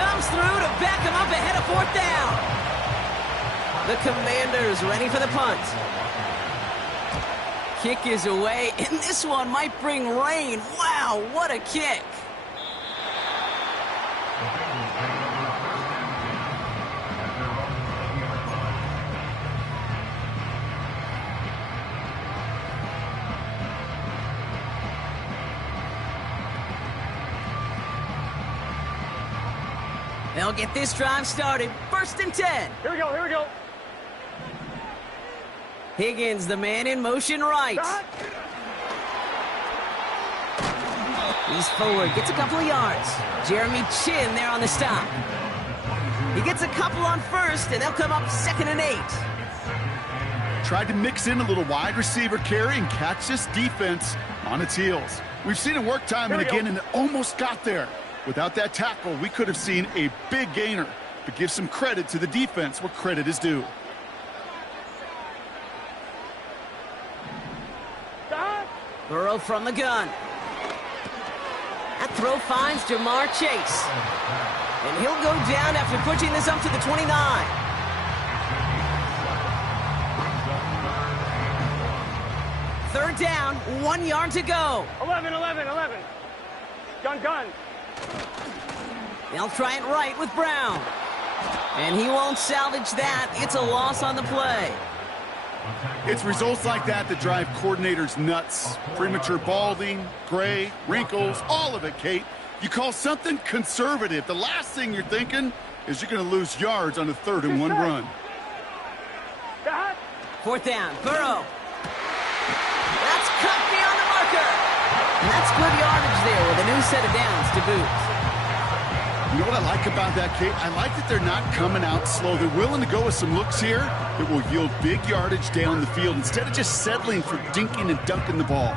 comes through to back him up ahead of 4th down. The Commanders ready for the punt. Kick is away, and this one might bring rain. Wow, what a kick. They'll get this drive started. 1st and 10. Here we go, here we go. Higgins, the man in motion right. He's forward, gets a couple of yards. Jeremy Chin there on the stop. He gets a couple on 1st, and they'll come up 2nd and 8. Tried to mix in a little wide receiver carry and catch this defense on its heels. We've seen it work time and again, and it almost got there. Without that tackle, we could have seen a big gainer. But give some credit to the defense where credit is due. Burrow from the gun. That throw finds Jamar Chase. And he'll go down after pushing this up to the 29. Third down, 1 yard to go. 11. Gun. They'll try it right with Brown. And he won't salvage that. It's a loss on the play. It's results like that that drive coordinators nuts. Premature balding, gray, wrinkles, all of it, Kate. You call something conservative. The last thing you're thinking is you're going to lose yards on a 3rd and 1 run. 4th down, Burrow. That's cut beyond the marker. And that's good yardage there with a new set of downs to boot. You know what I like about that, Kate? I like that they're not coming out slow. They're willing to go with some looks here that will yield big yardage down the field instead of just settling for dinking and dunking the ball.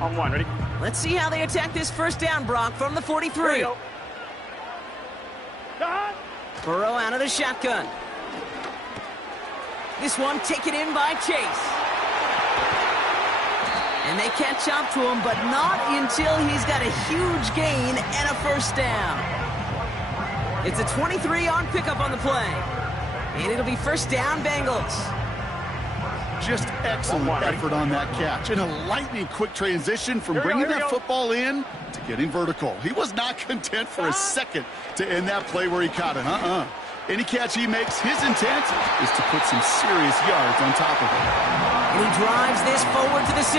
On 1, ready? Let's see how they attack this 1st down, Brock, from the 43. Burrow out of the shotgun. This one taken in by Chase. And they catch up to him, but not until he's got a huge gain and a 1st down. It's a 23-yard pickup on the play. And it'll be 1st down, Bengals. Just excellent effort on that catch. And a lightning-quick transition from bringing that football in to getting vertical. He was not content for a second to end that play where he caught it. Any catch he makes, his intent is to put some serious yards on top of it. And he drives this forward to the 6.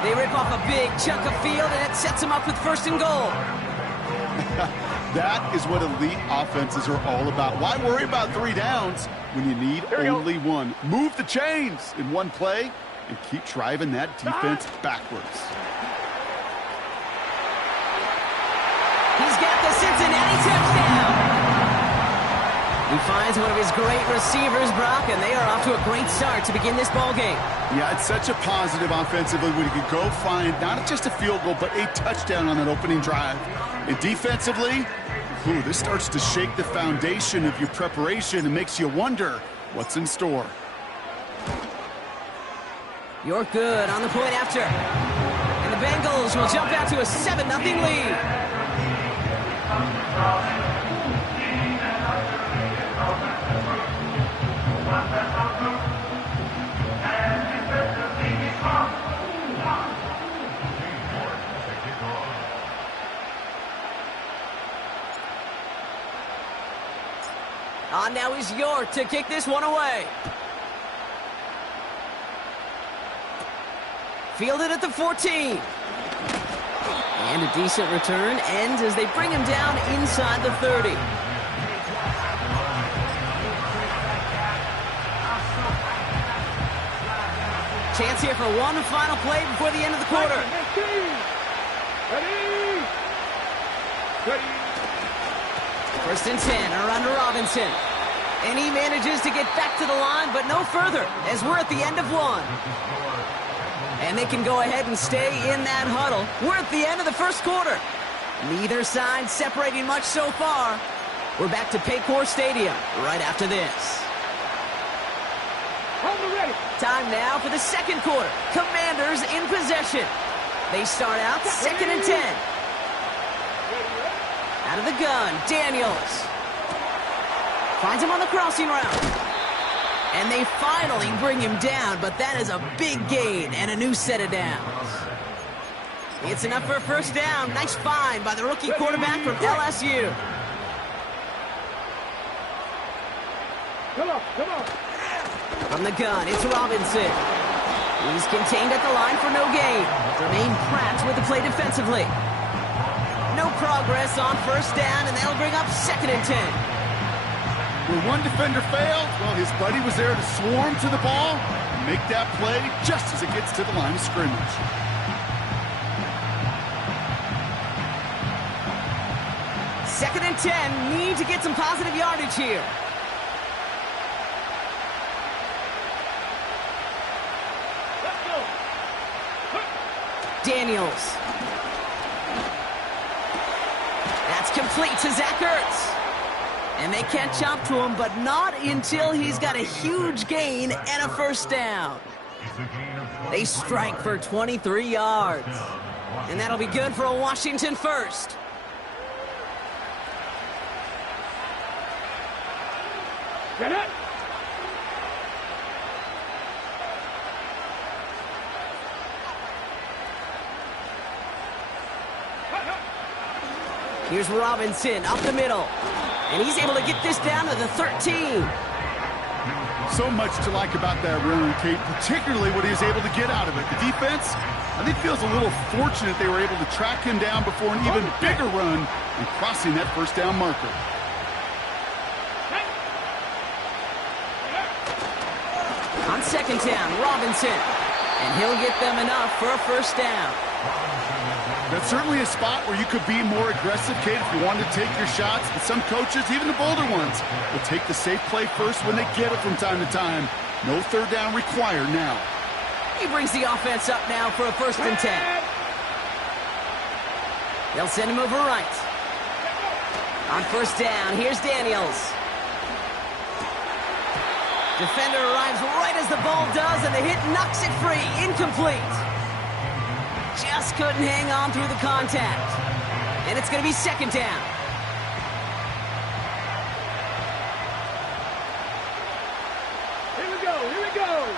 They rip off a big chunk of field, and it sets him up with 1st and goal. That is what elite offenses are all about. Why worry about 3 downs when you need only 1? Move the chains in one play and keep driving that defense backwards. He's got the Cincinnati touchdown. He finds one of his great receivers, Brock, and they are off to a great start to begin this ball game. Yeah, it's such a positive offensively when you can go find not just a field goal, but a touchdown on that opening drive. And defensively, this starts to shake the foundation of your preparation and makes you wonder what's in store. You're good on the point after. And the Bengals will jump out to a 7-0 lead. Now is York to kick this one away. Fielded at the 14. And a decent return ends as they bring him down inside the 30. Chance here for one final play before the end of the quarter. Ready. 1st and 10 around to Robinson. And he manages to get back to the line, but no further, as we're at the end of 1. And they can go ahead and stay in that huddle. We're at the end of the 1st quarter. Neither side separating much so far. We're back to Paycor Stadium right after this. Ready. Time now for the 2nd quarter. Commanders in possession. They start out 2nd and 10. Out of the gun, Daniels. Finds him on the crossing route. And they finally bring him down, but that is a big gain and a new set of downs. It's enough for a first down. Nice find by the rookie quarterback from LSU. Come on, come on. From the gun, it's Robinson. He's contained at the line for no gain. Jermaine Pratt with the play defensively. No progress on first down, and they'll bring up 2nd and 10. Where one defender failed, well, his buddy was there to swarm to the ball and make that play just as it gets to the line of scrimmage. Second and 10, need to get some positive yardage here. Daniels. That's complete to Zach Ertz. And they can't jump to him, but not until he's got a huge gain and a first down. They strike for 23 yards. And that'll be good for a Washington first. Get it! Here's Robinson up the middle. And he's able to get this down to the 13. So much to like about that run, Kate, particularly what he was able to get out of it. The defense, I think, feels a little fortunate they were able to track him down before an even bigger run and crossing that first down marker. On 2nd down, Robinson. And he'll get them enough for a first down. That's certainly a spot where you could be more aggressive, Kate, if you wanted to take your shots. But some coaches, even the bolder ones, will take the safe play first when they get it from time to time. No third down required now. He brings the offense up now for a 1st and 10. They'll send him over right. On first down, here's Daniels. Defender arrives right as the ball does, and the hit knocks it free. Incomplete. Just couldn't hang on through the contact. And it's going to be 2nd down. Here we go, here we go.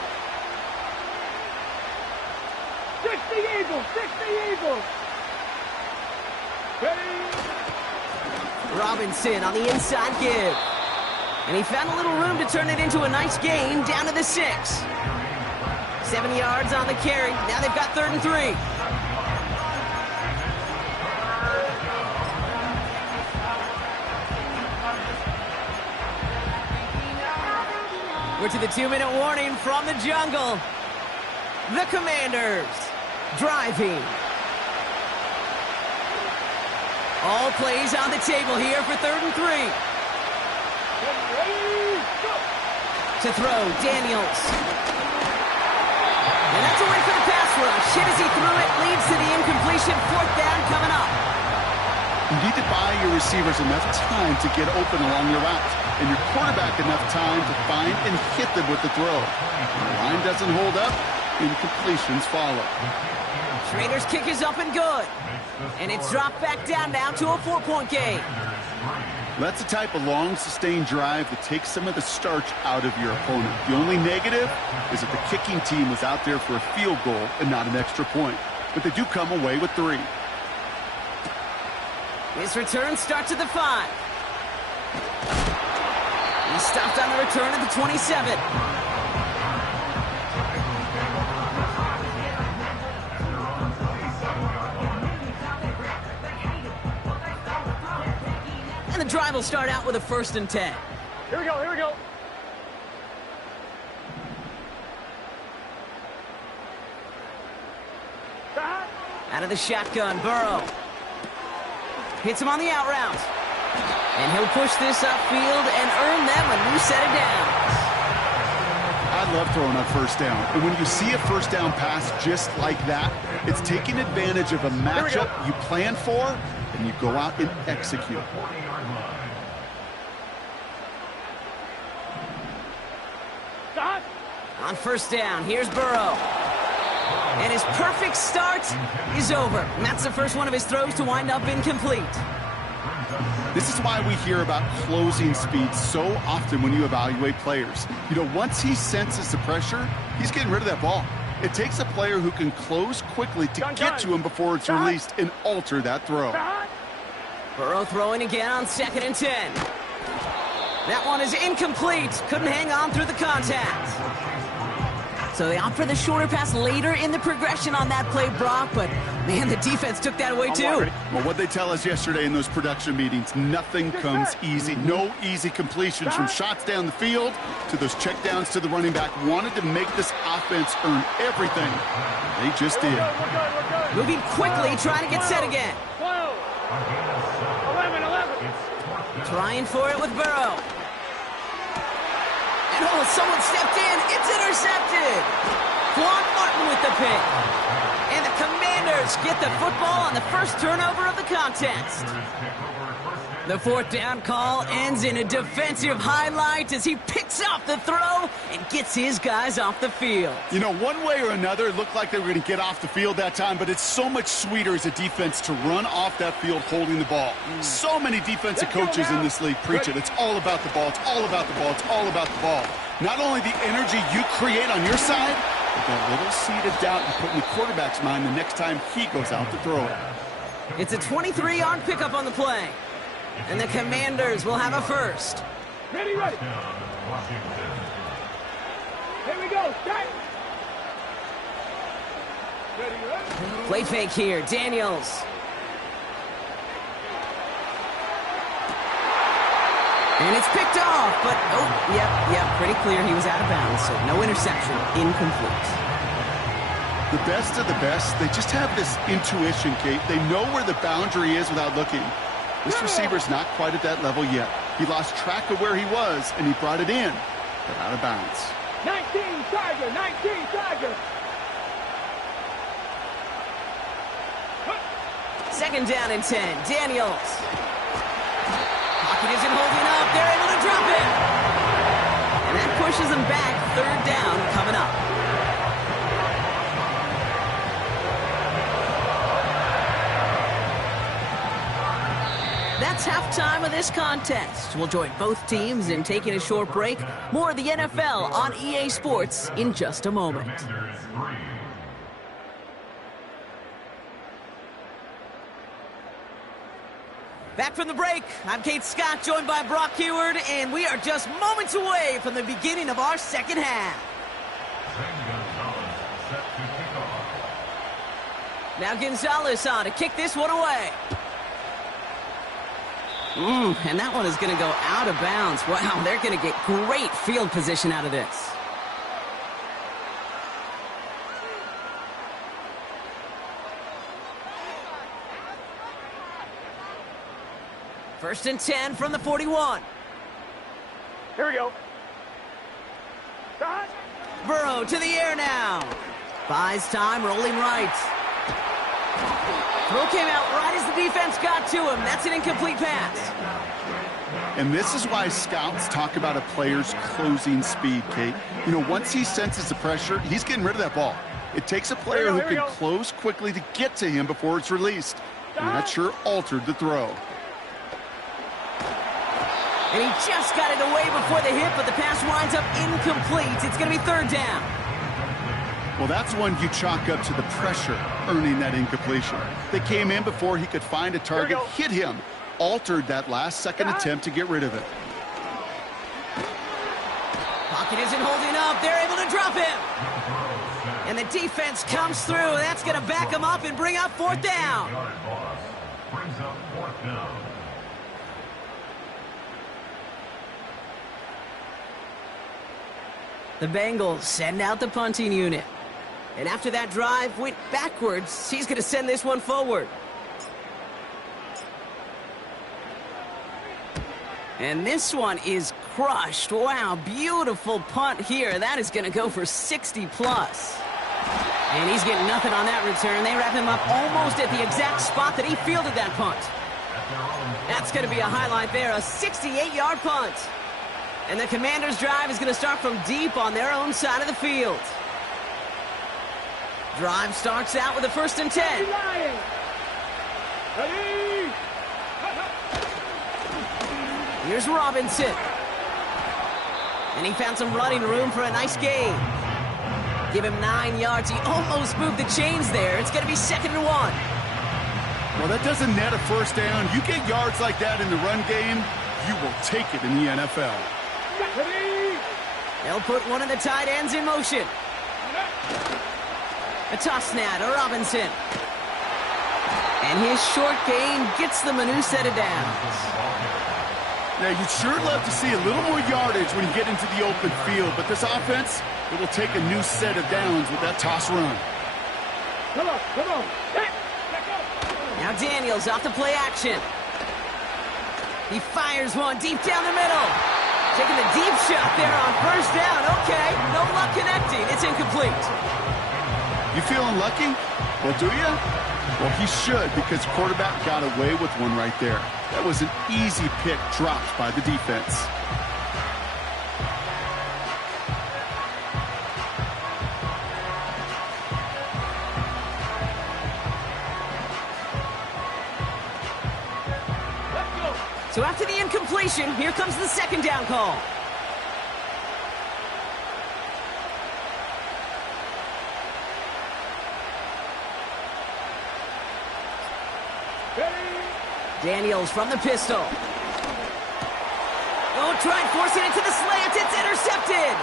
60 Eagles, 60 Eagles. Ready? Robinson on the inside give. And he found a little room to turn it into a nice gain down to the 6. 7 yards on the carry. Now they've got 3rd and 3. We're to the 2-minute warning from the jungle. The Commanders driving. All plays on the table here for 3rd and 3. To throw, Daniels. And that's a way for the pass rush. Hit as he threw it, leads to the incompletion. 4th down coming up. You need to buy your receivers enough time to get open along your route, and your quarterback enough time to find and hit them with the throw. When the line doesn't hold up, incompletions follow. Schrader's kick is up and good. And it's dropped back down now to a 4-point game. That's the type of long, sustained drive that takes some of the starch out of your opponent. The only negative is that the kicking team was out there for a field goal and not an extra point. But they do come away with 3. This return starts at the 5. He stopped on the return at the 27. And the drive will start out with a 1st and 10. Here we go, here we go. Out of the shotgun, Burrow. Hits him on the out route. And he'll push this upfield and earn them a new set of downs. I love throwing on first down. And when you see a first down pass just like that, it's taking advantage of a matchup you plan for, and you go out and execute. On first down, here's Burrow. And his perfect start is over. And that's the first one of his throws to wind up incomplete. This is why we hear about closing speed so often when you evaluate players. You know, once he senses the pressure, he's getting rid of that ball. It takes a player who can close quickly to get to him before it's released and alter that throw. Burrow throwing again on 2nd and 10. That one is incomplete. Couldn't hang on through the contact. So they opt for the shorter pass later in the progression on that play, Brock, but man, the defense took that away too. Well, what they tell us yesterday in those production meetings, nothing comes easy. No easy completions from shots down the field to those checkdowns to the running back. Wanted to make this offense earn everything. They just did. Moving quickly, trying to get set again. 12. 11. Trying for it with Burrow. And oh, someone stepped in. It's intercepted. Quan Martin with the pick. And the Commanders get the football on the first turnover of the contest. The 4th down call ends in a defensive highlight as he picks off the throw and gets his guys off the field. You know, one way or another, it looked like they were going to get off the field that time, but it's so much sweeter as a defense to run off that field holding the ball. So many defensive coaches in this league preach it. It's all about the ball. It's all about the ball. It's all about the ball. Not only the energy you create on your side, but that little seed of doubt you put in the quarterback's mind the next time he goes out to throw it. It's a 23-yard pickup on the play. And the Commanders will have a first. Ready. Here we go. Start. Ready. Play fake here. Daniels. And it's picked off, but, oh, yep, pretty clear he was out of bounds, so no interception, incomplete. The best of the best, they just have this intuition, Kate. They know where the boundary is without looking. This receiver's not quite at that level yet. He lost track of where he was, and he brought it in, but out of bounds. 19 Tiger. 2nd down and 10. Daniels. Pocket isn't holding up. They're able to drop it. And that pushes them back. 3rd down coming up. That's halftime of this contest. We'll join both teams in taking a short break. More of the NFL on EA Sports in just a moment. Back from the break, I'm Kate Scott, joined by Brock Heward, and we are just moments away from the beginning of our second half. Now Gonzalez on to kick this one away. And that one is going to go out of bounds. Wow, they're going to get great field position out of this. First and 10 from the 41. Here we go. Start. Burrow to the air now. Buys time, rolling right. Throw came out right as the defense got to him. That's an incomplete pass. And this is why scouts talk about a player's closing speed, Kate. You know, once he senses the pressure, he's getting rid of that ball. It takes a player who can close quickly to get to him before it's released. And that sure altered the throw. And he just got it away before the hit, but the pass winds up incomplete. It's going to be 3rd down. Well, that's one you chalk up to the pressure earning that incompletion. They came in before he could find a target, hit him, altered that last-second attempt to get rid of it. Pocket isn't holding up. They're able to drop him. And the defense comes through. That's going to back him up and bring up 4th down. The Bengals send out the punting unit. And after that drive went backwards, he's going to send this one forward. And this one is crushed. Wow, beautiful punt here. That is going to go for 60 plus. And he's getting nothing on that return. They wrap him up almost at the exact spot that he fielded that punt. That's going to be a highlight there, a 68-yard punt. And the Commanders' drive is going to start from deep on their own side of the field. Drive starts out with a 1st and 10. Ready. Here's Robinson. And he found some running room for a nice gain. Give him 9 yards. He almost moved the chains there. It's going to be 2nd and 1. Well, that doesn't net a first down. You get yards like that in the run game, you will take it in the NFL. They'll put one of the tight ends in motion. A toss now to Robinson. And his short gain gets them a new set of downs. Now, you'd sure love to see a little more yardage when you get into the open field, but this offense, it will take a new set of downs with that toss run. Come on, come on. Hey, now Daniels off the play action. He fires one deep down the middle. Taking the deep shot there on first down. Okay, no luck connecting. It's incomplete. You feeling lucky? Well, do you? Well, he should, because quarterback got away with one right there. That was an easy pick dropped by the defense. So after the incompletion, here comes the 2nd down call. Daniels from the pistol. Oh, trying forcing it to the slant. It's intercepted.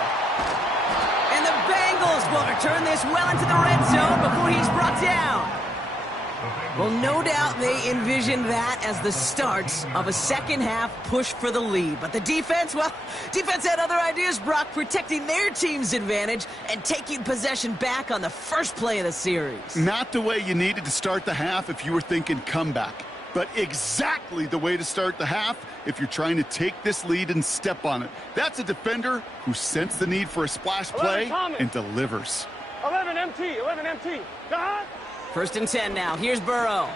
And the Bengals will return this well into the red zone before he's brought down. Well, no doubt they envisioned that as the start of a second-half push for the lead. But the defense, well, defense had other ideas, Brock, protecting their team's advantage and taking possession back on the first play of the series. Not the way you needed to start the half if you were thinking comeback, but exactly the way to start the half if you're trying to take this lead and step on it. That's a defender who sensed the need for a splash play and delivers. 11 MT, 11 MT. God. 1st and 10 now. Here's Burrow.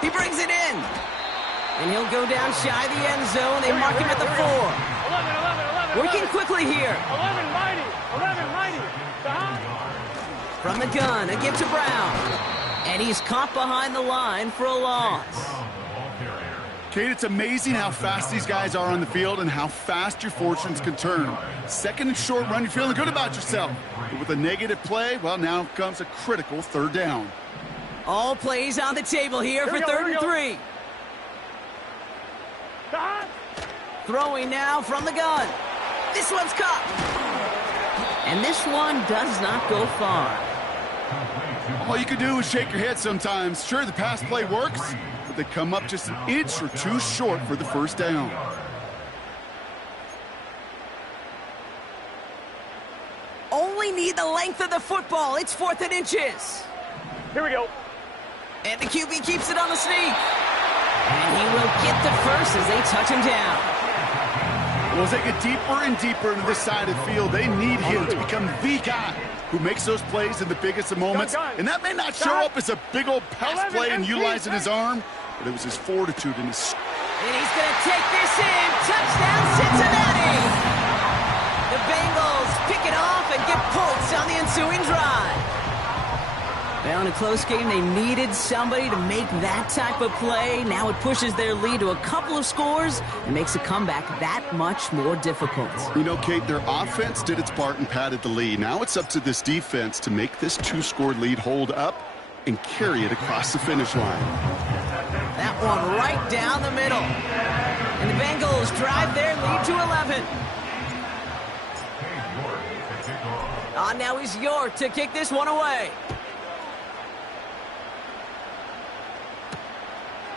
He brings it in. And he'll go down shy of the end zone. They mark him at the 4. 11, 11, 11. Working quickly here. 11 mighty, 11 mighty. God. From the gun, a give to Brown. And he's caught behind the line for a loss. Kate, it's amazing how fast these guys are on the field and how fast your fortunes can turn. 2nd and short run, you're feeling good about yourself. But with a negative play, well, now comes a critical 3rd down. All plays on the table here for 3rd and 3. God. Throwing now from the gun. This one's caught. And this one does not go far. All you can do is shake your head sometimes. Sure, the pass play works, but they come up just an inch or two short for the 1st down. Only need the length of the football. It's 4th and inches. Here we go. And the QB keeps it on the sneak. And he will get the first as they touch him down. Well, as they get deeper and deeper into this side of the field, they need him to become the guy who makes those plays in the biggest of moments. And that may not show up as a big old pass play and utilizing his arm, but it was his fortitude and his... And he's going to take this in. Touchdown, Cincinnati! The Bengals pick it off and get points on the ensuing drive. Well, in a close game, they needed somebody to make that type of play. Now it pushes their lead to a couple of scores and makes a comeback that much more difficult. You know, Kate, their offense did its part and padded the lead. Now it's up to this defense to make this 2-score lead hold up and carry it across the finish line. That one right down the middle. And the Bengals drive their lead to 11. Now he's York to kick this one away.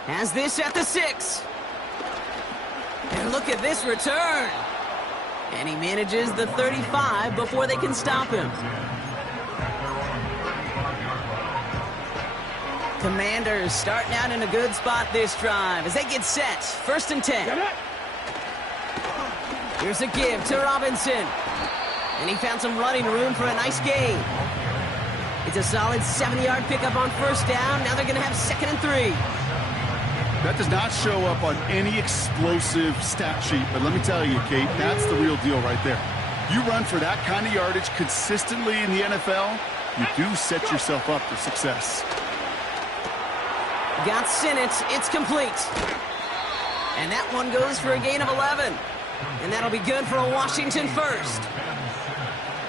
Has this at the 6. And look at this return. And he manages the 35 before they can stop him. Commanders starting out in a good spot this drive as they get set. 1st and 10. Here's a give to Robinson. And he found some running room for a nice gain. It's a solid 70-yard pickup on 1st down. Now they're going to have 2nd and 3. That does not show up on any explosive stat sheet, but let me tell you, Kate, that's the real deal right there. You run for that kind of yardage consistently in the NFL, you do set yourself up for success. Got Sinnott. It's complete. And that one goes for a gain of 11. And that'll be good for a Washington first.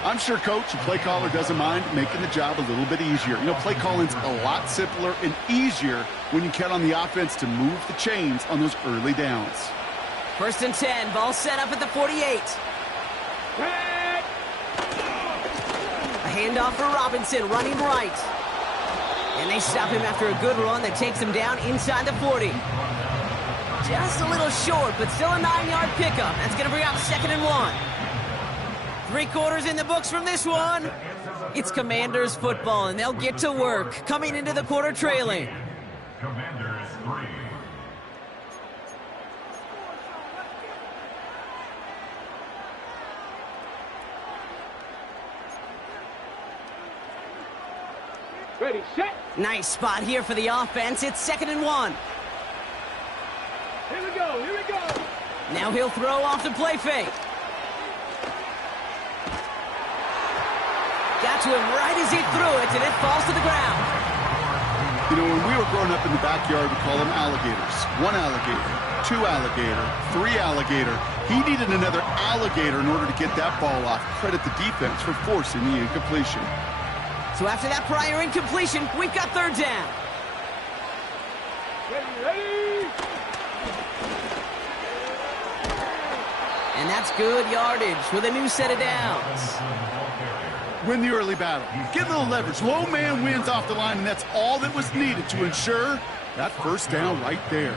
I'm sure Coach, the play caller, doesn't mind making the job a little bit easier. You know, play calling's a lot simpler and easier when you count on the offense to move the chains on those early downs. 1st and 10, ball set up at the 48. A handoff for Robinson, running right. And they stop him after a good run that takes him down inside the 40. Just a little short, but still a 9-yard pickup. That's going to bring up 2nd and 1. 3 quarters in the books from this one. It's Commanders football, and they'll get to work, coming into the quarter trailing. Commanders 3. Ready, set. Nice spot here for the offense. It's 2nd and 1. Here we go, here we go. Now he'll throw off the play fake. Got to him right as he threw it, and it falls to the ground. You know, when we were growing up in the backyard, we call them alligators. 1 alligator, 2 alligator, 3 alligator. He needed another alligator in order to get that ball off. Credit the defense for forcing the incompletion. So after that prior incompletion, we've got 3rd down. Ready, ready. And that's good yardage with a new set of downs. Win the early battle. Get a little leverage. Low man wins off the line, and that's all that was needed to ensure that 1st down right there.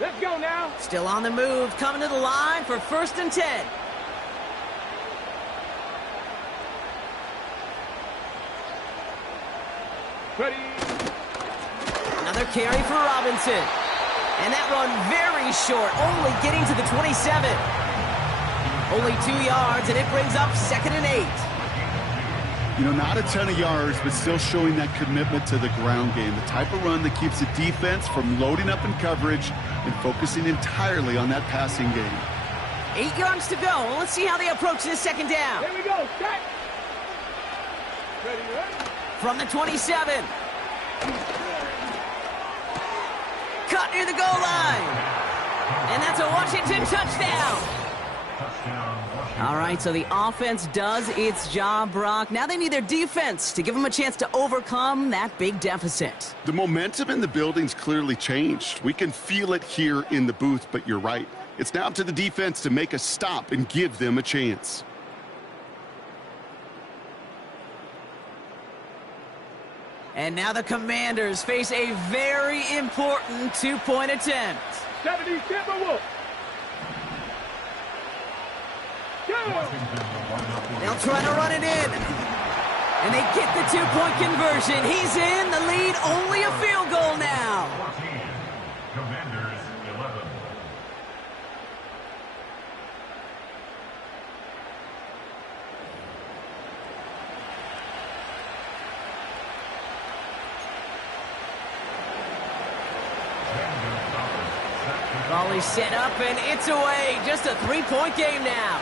Let's go now. Still on the move, coming to the line for 1st and 10. Ready. Another carry for Robinson. And that run very short, only getting to the 27. Only 2 yards, and it brings up 2nd and 8. You know, not a ton of yards, but still showing that commitment to the ground game. The type of run that keeps the defense from loading up in coverage and focusing entirely on that passing game. 8 yards to go. Let's see how they approach this 2nd down. Here we go, set. Ready, ready. From the 27. Cut near the goal line. And that's a Washington touchdown. All right, so the offense does its job, Brock. Now they need their defense to give them a chance to overcome that big deficit. The momentum in the building's clearly changed. We can feel it here in the booth, but you're right. It's now up to the defense to make a stop and give them a chance. And now the Commanders face a very important 2-point attempt. 70 Timberwolves. Go. They'll try to run it in. And they get the 2-point conversion. He's in. The lead, only a field goal now. 14. Commanders 11. Volley set up, and it's away. Just a 3-point game now.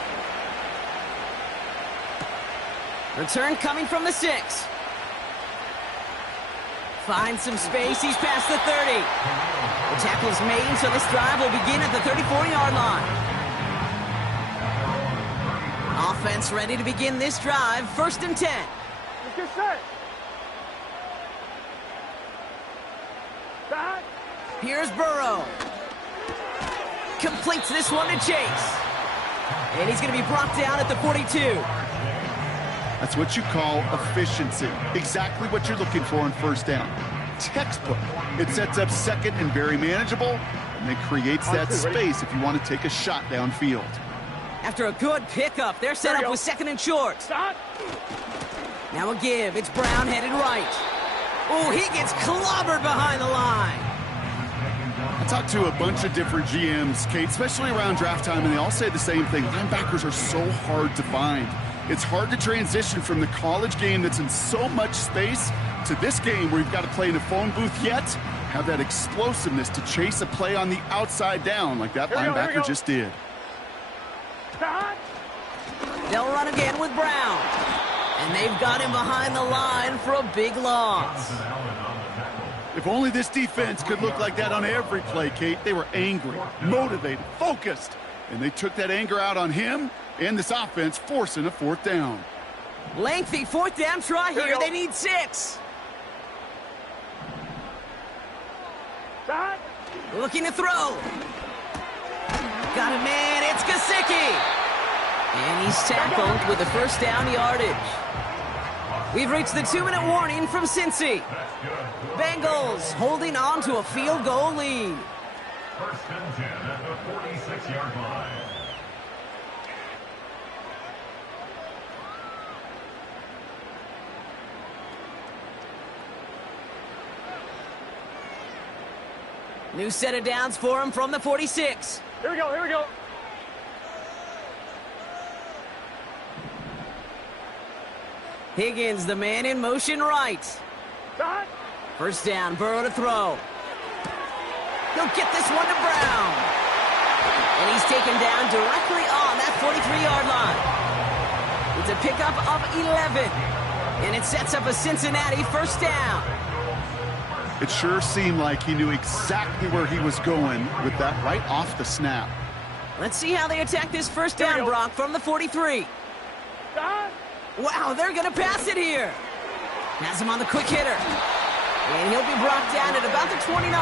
Return coming from the 6. Finds some space. He's past the 30. The tackle's made, so this drive will begin at the 34-yard line. Offense ready to begin this drive. 1st and 10. Let's get set. Back. Here's Burrow. Completes this one to Chase. And he's going to be brought down at the 42. That's what you call efficiency. Exactly what you're looking for on 1st down. Textbook. It sets up 2nd and very manageable, and it creates that space if you want to take a shot downfield. After a good pickup, they're set up with 2nd and short. Stop. Now a give. It's Brown headed right. Oh, he gets clobbered behind the line. I talked to a bunch of different GMs, Kate, especially around draft time, and they all say the same thing. Linebackers are so hard to find. It's hard to transition from the college game that's in so much space to this game where you've got to play in a phone booth yet have that explosiveness to chase a play on the outside down like that linebacker just did. Stop. They'll run again with Brown. And they've got him behind the line for a big loss. If only this defense could look like that on every play, Kate. They were angry, motivated, focused. And they took that anger out on him and this offense, forcing a 4th down. Lengthy 4th down try here. They need 6. Looking to throw. Got a man. It's Gesicki. And he's tackled with the 1st down yardage. We've reached the 2-minute warning from Cincy. Bengals holding on to a field goal lead. 1st and 10 at the 46-yard line. New set of downs for him from the 46. Here we go, here we go. Higgins, the man in motion right. 1st down, Burrow to throw. He'll get this one to Brown. And he's taken down directly on that 43-yard line. It's a pickup of 11. And it sets up a Cincinnati 1st down. It sure seemed like he knew exactly where he was going with that right off the snap. Let's see how they attack this 1st down, Brock, from the 43. Wow, they're going to pass it here. Has him on the quick hitter. And he'll be brought down at about the 29.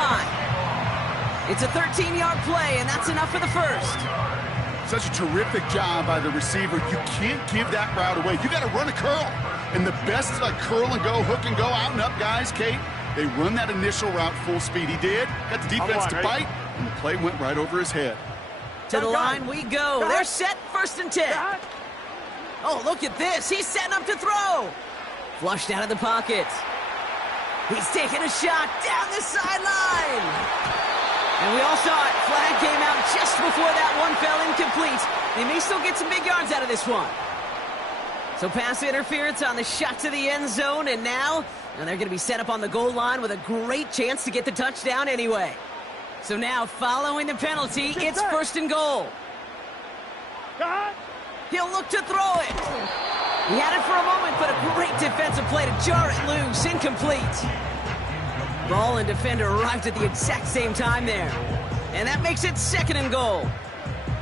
It's a 13-yard play, and that's enough for the 1st. Such a terrific job by the receiver. You can't give that route away. You got to run a curl. And the best curl and go, hook and go, out and up guys, Kate. They run that initial route full speed. He did. Got the defense to bite, and the play went right over his head. To the line we go. They're set 1st and 10. Oh, look at this. He's setting up to throw. Flushed out of the pocket. He's taking a shot down the sideline. And we all saw it. Flag came out just before that one fell incomplete. They may still get some big yards out of this one. So pass interference on the shot to the end zone, and now they're going to be set up on the goal line with a great chance to get the touchdown anyway. So now, following the penalty, it's 1st and goal. He'll look to throw it. He had it for a moment, but a great defensive play to jar it loose. Incomplete. Ball and defender arrived at the exact same time there. And that makes it 2nd and goal.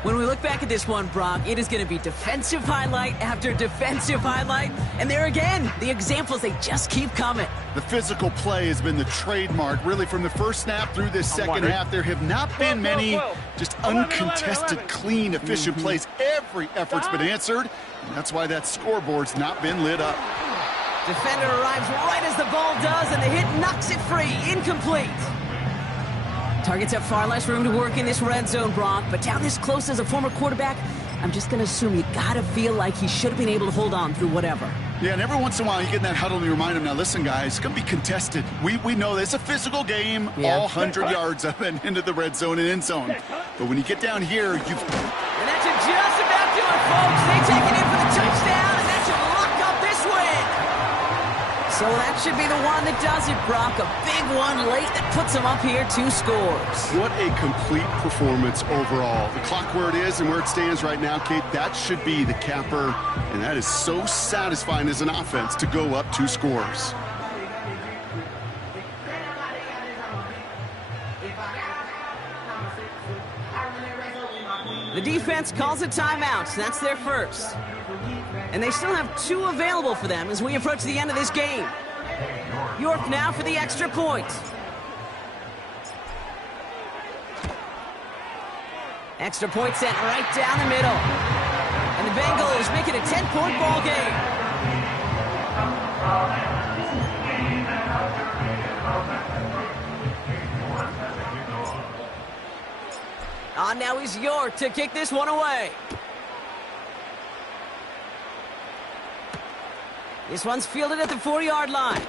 When we look back at this one, Brock, it is going to be defensive highlight after defensive highlight. And there again, the examples, they just keep coming. The physical play has been the trademark, really, from the 1st snap through this 2nd half. There have not been many just uncontested, clean, efficient plays. Every effort's been answered, and that's why that scoreboard's not been lit up. Defender arrives right as the ball does, and the hit knocks it free. Incomplete. Targets have far less room to work in this red zone, Brock, but down this close as a former quarterback, I'm just going to assume you got to feel like he should have been able to hold on through whatever. Yeah, and every once in a while you get in that huddle and you remind him, now listen, guys, it's going to be contested. We know this. It's a physical game, all 100 yards of it into the red zone and end zone. But when you get down here, you've... And that should just about do it, folks. They take it in for the touchdown, and that should lock up this win. So that should be the one that does it, Brock. A big one late that puts them up here 2 scores. What a complete performance overall. The clock where it is and where it stands right now, Kate, that should be the capper. And that is so satisfying as an offense to go up 2 scores. The defense calls a timeout. That's their 1st. And they still have 2 available for them as we approach the end of this game. York now for the extra point. Extra point sent right down the middle. And the Bengals make it a 10-point ball game. On now is York to kick this one away. This one's fielded at the 40-yard line.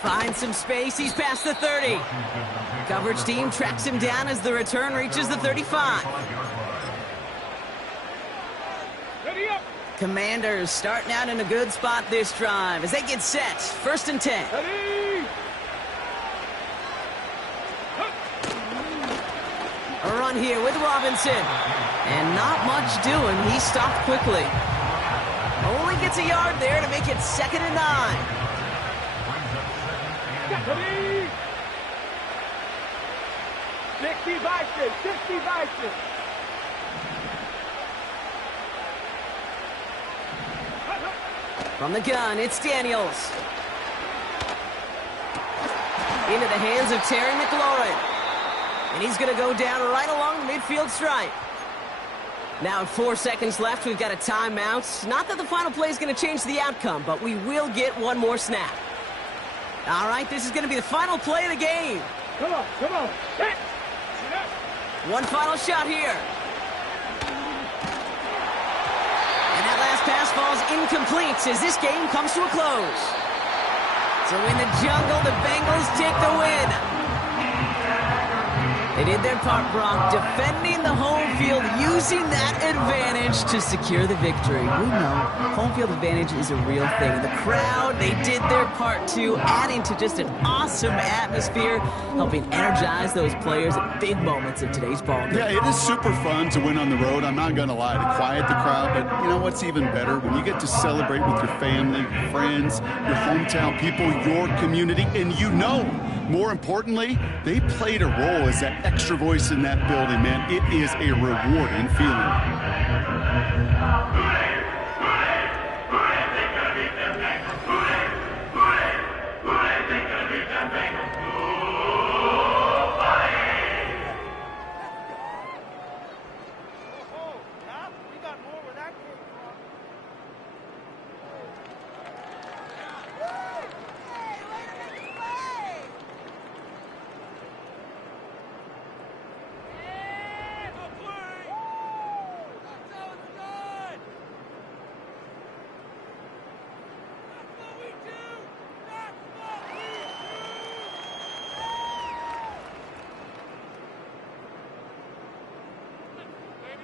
Finds some space. He's past the 30. Coverage team tracks him down as the return reaches the 35. Commanders starting out in a good spot this drive as they get set. 1st and 10. A run here with Robinson. And not much doing. He stopped quickly. Only gets a yard there to make it 2nd and 9. 60 Vikings, 60 Vikings. From the gun, it's Daniels. Into the hands of Terry McLaurin. And he's going to go down right along the midfield stripe. Now, with 4 seconds left, we've got a timeout. Not that the final play is going to change the outcome, but we will get one more snap. All right, this is going to be the final play of the game. Come on, come on. Hit. One final shot here. And that last pass falls incomplete as this game comes to a close. So in the jungle, the Bengals take the win. They did their part, Brock, defending the home field, using that advantage to secure the victory. We know home field advantage is a real thing. And the crowd, they did their part too, adding to just an awesome atmosphere, helping energize those players at big moments of today's ball game. Yeah, it is super fun to win on the road. I'm not going to lie, to quiet the crowd. But you know what's even better? When you get to celebrate with your family, your friends, your hometown people, your community, and you know, more importantly, they played a role as that extra voice in that building, man. It is a rewarding feeling.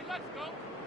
Let's go.